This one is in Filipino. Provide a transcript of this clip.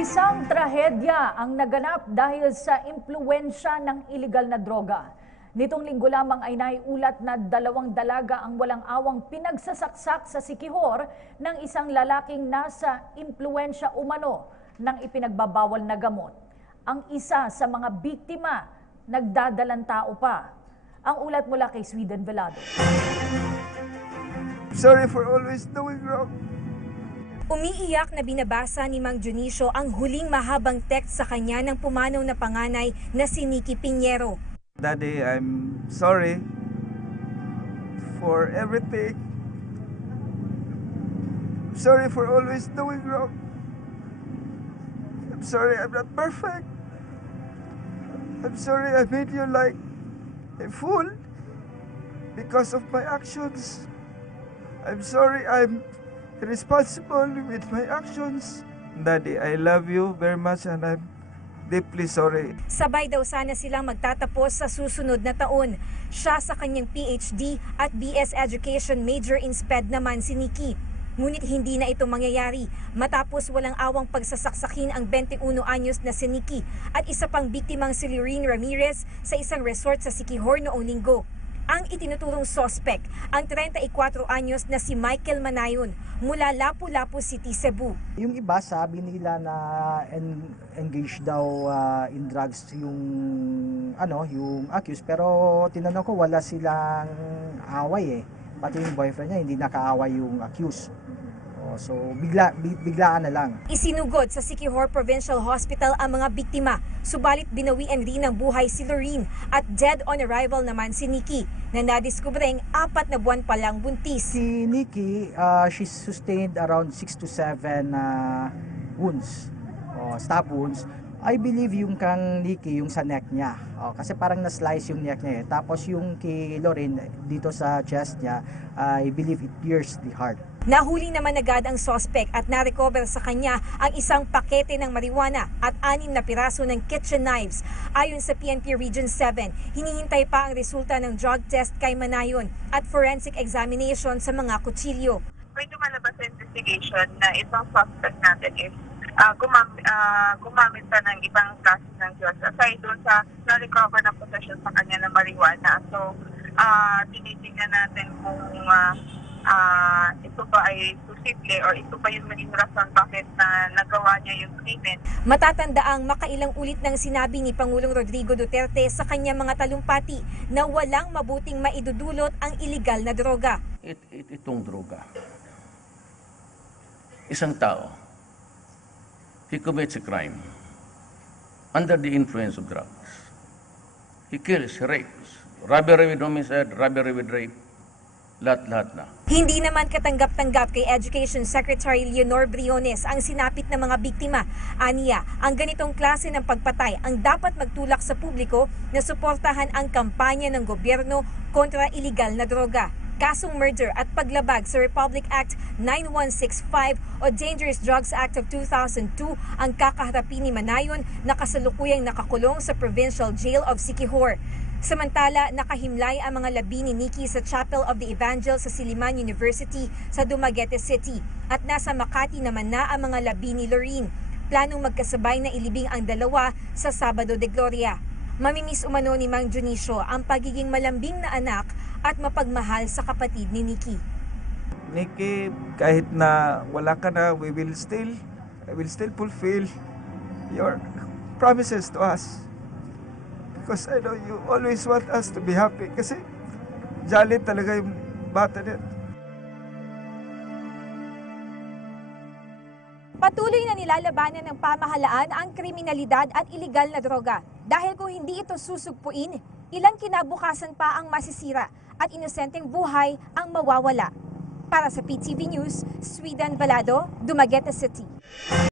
Isang trahedya ang naganap dahil sa impluwensya ng iligal na droga. Nitong linggo lamang ay naiulat na 2 dalaga ang walang awang pinagsasaksak sa Siquijor ng isang lalaking nasa impluwensya umano ng ipinagbabawal na gamot. Ang isa sa mga biktima, nagdadalang tao pa. Ang ulat mula kay Sweden Velado. Sorry for always doing wrong. Umiiyak na binabasa ni Mang Dionisio ang huling mahabang text sa kanya ng pumanaw na panganay na si Nicky Piñero. Daddy, I'm sorry for everything. Sorry for always doing wrong. I'm sorry I'm not perfect. I'm sorry I made you like a fool because of my actions. I'm sorry I'm irresponsible with my actions. Daddy, I love you very much and I'm deeply sorry. Sabay daw sana silang magtatapos sa susunod na taon. Siya sa kanyang PhD at BS Education major in SPED naman si Nicky. Ngunit hindi na ito mangyayari matapos walang awang pagsasaksakin ang 21 anyos na si Nicky at isa pang biktimang si Lorene Ramirez sa isang resort sa Siquijor noong linggo. Ang itinuturong sospek, ang 34 anyos na si Michael Manayon mula Lapu-Lapu City, Cebu. Yung iba sabi nila na engaged daw in drugs yung accused, pero tinanong ko wala silang away Pati yung boyfriend niya hindi nakaaway yung accused. So biglaan na lang. Isinugod sa Siquijor Provincial Hospital ang mga biktima, subalit binawian rin ng buhay si Lorene at dead on arrival naman si Nicky na nadiskubreng 4 na buwan pa lang buntis. Si Nicky, she sustained around 6 to 7 wounds, stab wounds. I believe yung kang Nicky, yung sa neck niya. Kasi parang na-slice yung neck niya Tapos yung kay Lorene, dito sa chest niya, I believe it pierced the heart. Nahuli naman agad ang suspect at na-recover sa kanya ang isang pakete ng marijuana at 6 na piraso ng kitchen knives. Ayon sa PNP Region 7, hinihintay pa ang resulta ng drug test kay Manayon at forensic examination sa mga kutsilyo. Pwede malabas sa investigation na isang suspect natin is gumamit pa ng ibang klase ng drugs aside doon sa na-recover na possession sa kanya ng marijuana. So, tinitingnan natin kung ito ba ay posible or ito ba yung maging rason bakit nagawa niya yung krimen. Matatandaang makailang ulit nang sinabi ni Pangulong Rodrigo Duterte sa kanyang mga talumpati na walang mabuting maidudulot ang iligal na droga. Itong droga, isang tao, he commits a crime under the influence of drugs. He kills, he rapes, robbery with homicide, robbery with rape, lahat-lahat na. Hindi naman katanggap-tanggap kay Education Secretary Leonor Briones ang sinapit ng mga biktima. Aniya, ang ganitong klase ng pagpatay ang dapat magtulak sa publiko na suportahan ang kampanya ng gobyerno kontra iligal na droga. Kasong murder at paglabag sa Republic Act 9165 o Dangerous Drugs Act of 2002 ang kakaharapin ni Manayon na kasalukuyang nakakulong sa Provincial Jail of Siquijor. Samantala, nakahimlay ang mga labi ni Nicky sa Chapel of the Evangel sa Silliman University sa Dumaguete City at nasa Makati naman na ang mga labi ni Lorene. Planong magkasabay na ilibing ang dalawa sa Sabado de Gloria. Mamimiss umano ni Mang Dionisio ang pagiging malambing na anak at mapagmahal sa kapatid ni Nicky. Nicky, kahit na wala ka na, I will still fulfill your promises to us. Because I know you always want us to be happy. Kasi jolly talaga yung bata niya. Patuloy na nilalabanan ng pamahalaan ang kriminalidad at iligal na droga. Dahil kung hindi ito susugpuin, ilang kinabukasan pa ang masisira at inosenteng buhay ang mawawala. Para sa PTV News, Sweden Velado, Dumaguete City.